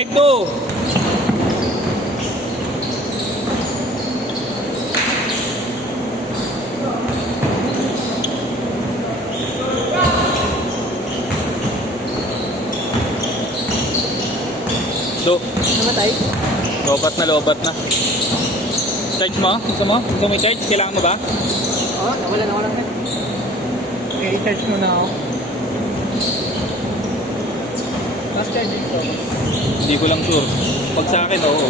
5-2. Do. Namatay? Lobat na. Charge mo? Gusto mo? Gusto mo i-charge? Kailangan mo ba? Oo, nawala na. Okay, i-charge mo na ako. Last charging ko. Hindi ko lang sure. Pag sa akin, oo.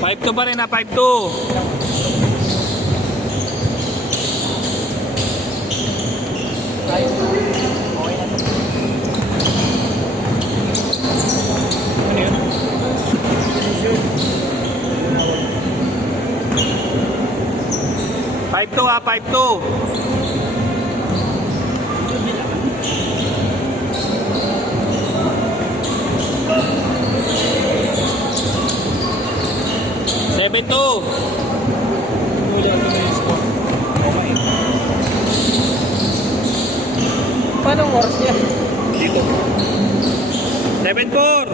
5-2 pa rin ha, 5-2. Ayos na. Okay na to. Ano yun? Sure. 5-2 ha, 5-2. Seven two. Huli ako na yung score. Okay. Paano ang oras niya? Dito. 7-4.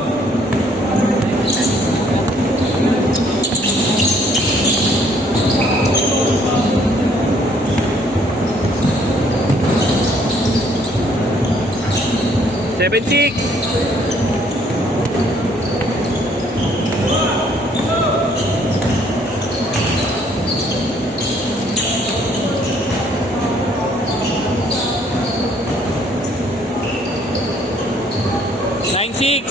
Seven six. Nine six.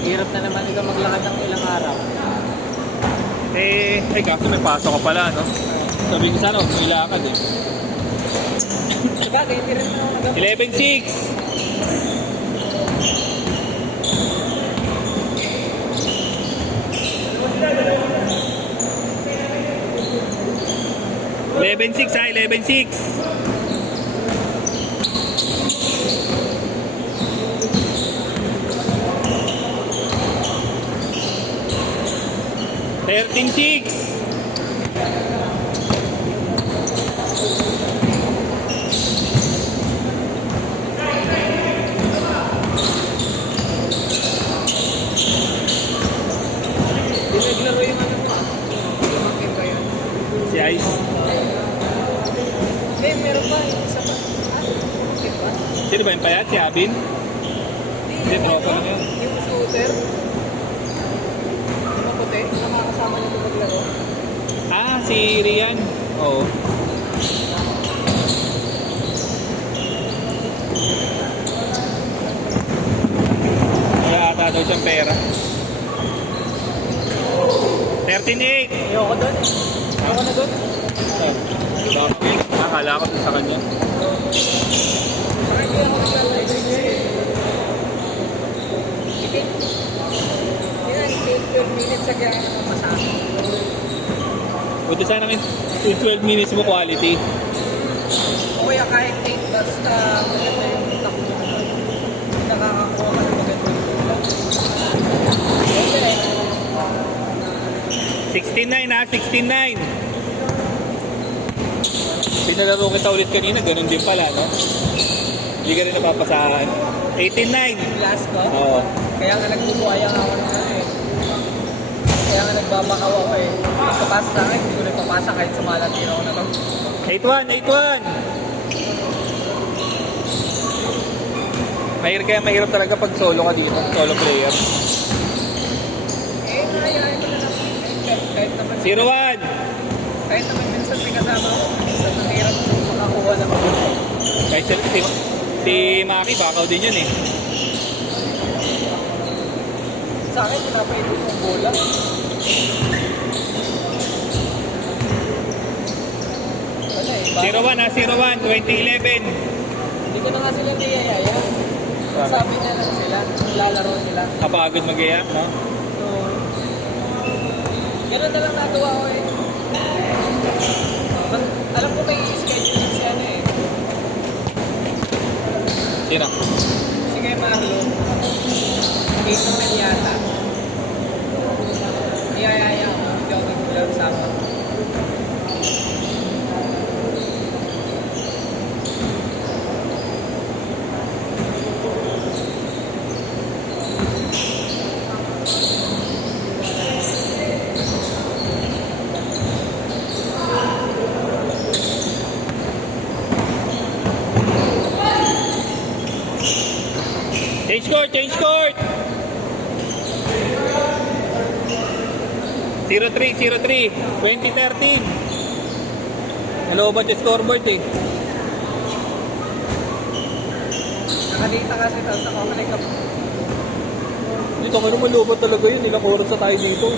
Hirap na naman ikaw maglakad ng ilang araw. Ay kaso may pasok ka pala, no? Sabi ko sana, may lakad eh. Bagay, hindi rin ako nag- 11-6. 11-6 ha, 11-6. Thirteen six. Hindi naglaro yung ano mo. Lumakin ba yun? Si Ice. Hindi, meron ba? Yung isa pa. Lumakin ba? Sino ba yung payat? Si Abin? Hindi, tropa lang yun. Yung shooter. Yung maputi. Nakakasama niya ito maglaro. Ah, si Rian. Oo. Wala ata daw siyang pera. 13-8. Ayoko doon eh. Ayoko na doon. Bakit? Akala ko sa kanya. Parang hindi ako naglalaro eh. Itik. Yan, take 12 minutes sa kaya naman masabi. Buti sana may 12 minutes mo quality. O kaya kahit take basta maganda yung takbo. Nakakakuha ka ng maganda yung tulak. Okay. 16-9 ha, 16-9. Pinalaro kita ulit kanina, ganun din pala, no? Hindi ka rin napapasahan. 18-9. Last ko. Oo. Kaya nga nagbubuhaya nga ako ng ano eh. Kaya nga nagbabakaw ako eh. Kapasa na hindi ko rin papasa kahit sumalatira ako na to. 8-1. Mahirap talaga pag solo ka dito, solo player. Eh, nahayain mo na lang. Kahit naman, 0-1. kahit naman minsan may kasama ako. Minsan mahirap makakuha ng mga. Kahit si Maki, bakaw din yun eh. Sa akin, pinapaito yung bola. Ano eh, 0-1 ha, 0-1, 2011. hindi ko na nga sila niyayaya. Sabi niya lang sila, lalaro sila. Kapagod mag-iya, no? So, Ganun na lang nagawa ko eh. Alam ko may schedule si ano eh. Sino? Si Kay Marlo. Dito man yata. Iyayaya ako. Hindi ako nag-vlog sama. Change court, change court! 0303, 2013. Hello ba yung scoreboard eh? Nakalita kasi tapos ako malikap. Dito ka naman lubot talaga yun. Ilang oras na tayo dito.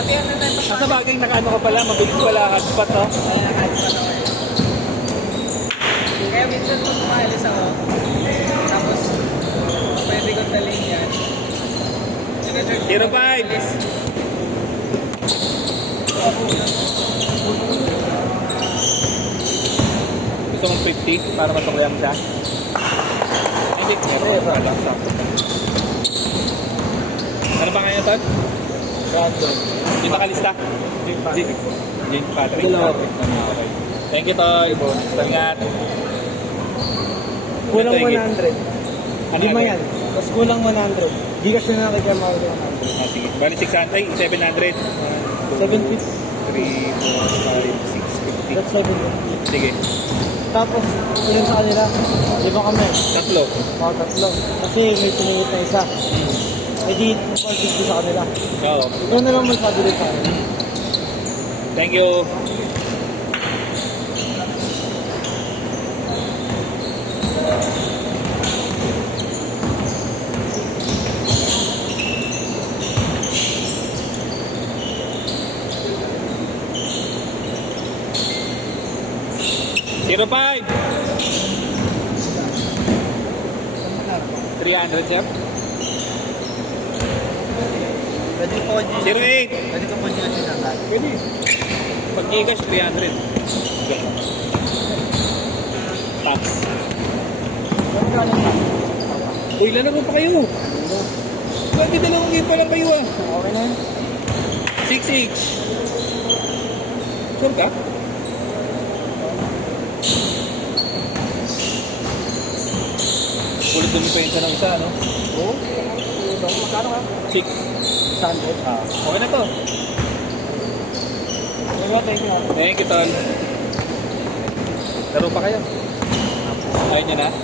Pati ano na yung Sa bagay nakaano ka pala, mabilis pala hotspot oh. Kaya kahit pa naman. Kaya minsan kung umalis ako, tapos pwede kong dalhin yan. 05. Gusto mong 50 para masuklayan mo siya? Hindi, wala. Ano pa kanya, Todd? Brandon. Di nakalista? Jane Patrick. Okay. Thank you, Toy. Ingat. Kulang Thank you. 100. Ano Lima yan? yan. Tapos kulang 100. Di kasi na kay Kamaro 100. Ah, sige. Bali 600, ay 700. 750. 3, 4, 5, 6, 50. That's 750. Sige. Tapos, ilan sa kanila? Lima kami. Tatlo. Mga tatlo. Kasi may siningit na isa. Eh di, 150 sa kanila. Oo. Ikaw na lang magsabi rin sa akin. Thank you. Zero 5. 300, sir. Pwede po 08. Pwede ko po dyan sinagad. Pwede. Pag gigas, 300. Tax. Uy, lalaro pa kayo. Bakit dalawang game pa lang kayo ah? Okay na yun. 6-6. Sure ka? Kulit dumipensa ng isa, no? Oo. Magkano ka? 6. 100. Okay na to. Thank you. Thank you, Tol. Laro pa kayo? Ayaw niya na?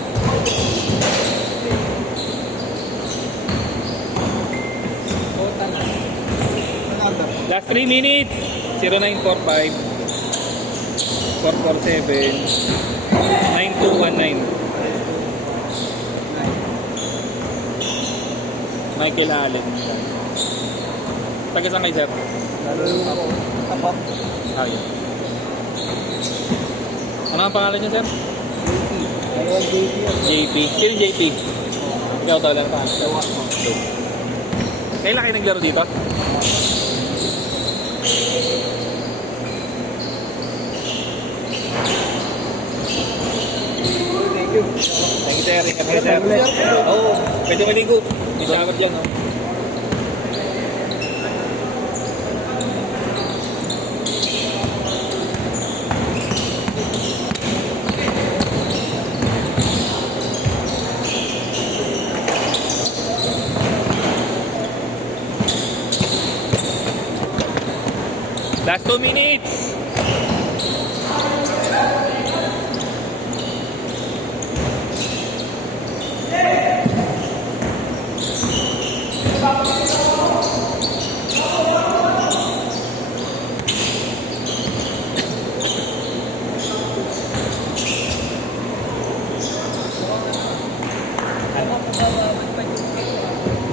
Last 3 minutes. 0945 447 9219. Michael Allen. Taga saan kayo, sir? Lalo yung ako. Tapat. Ah, yun. Ano ang pangalan niya, sir? Dalawang JP yan. JP. Sino JP? Ikaw tol, ano pa? Dawa ko. Kailan kayo naglaro dito? Thank you. Thank you, sir. Ingat kayo, sir. Oo, pwede maligo. May shower dyan, no? Last 2 minutes.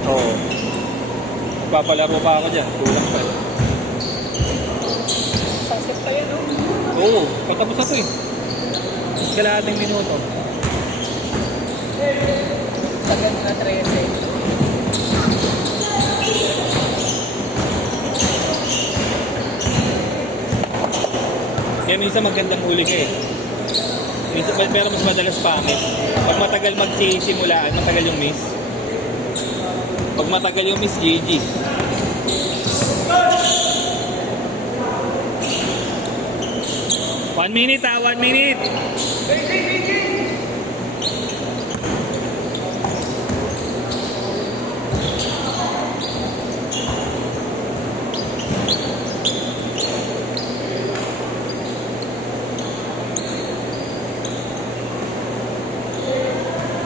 Oo. Papalaro pa ako dyan. Kulang pa. Pasok tayo, no? Oo, patapos na to eh. Kalahating minuto. Sagad na 13. Kaya minsan magandang huli ka eh. Minsan, pero mas madalas pangit. Pag matagal magsisimulaan, matagal yung miss. Pag matagal yung miss, GG. One minute 1 minute.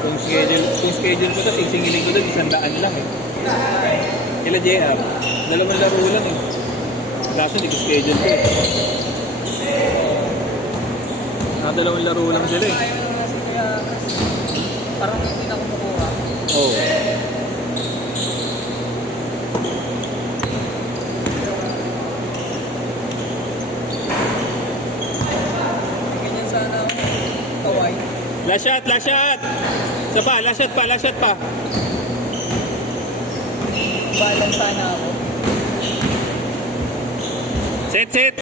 Kung schedule ko to, sisingilin ko to, 100 lang eh. Kila JR, 2 laro lang eh. Kaso di ko schedule ko eh. 2 laro lang sila eh. Ayaw naman kasi kaya parang hindi na kumukuha. Oo. Ganyan sana ako. Kaway. Last shot, last shot! Isa pa, last shot pa, last shot pa. Balang sana ako. Set, set!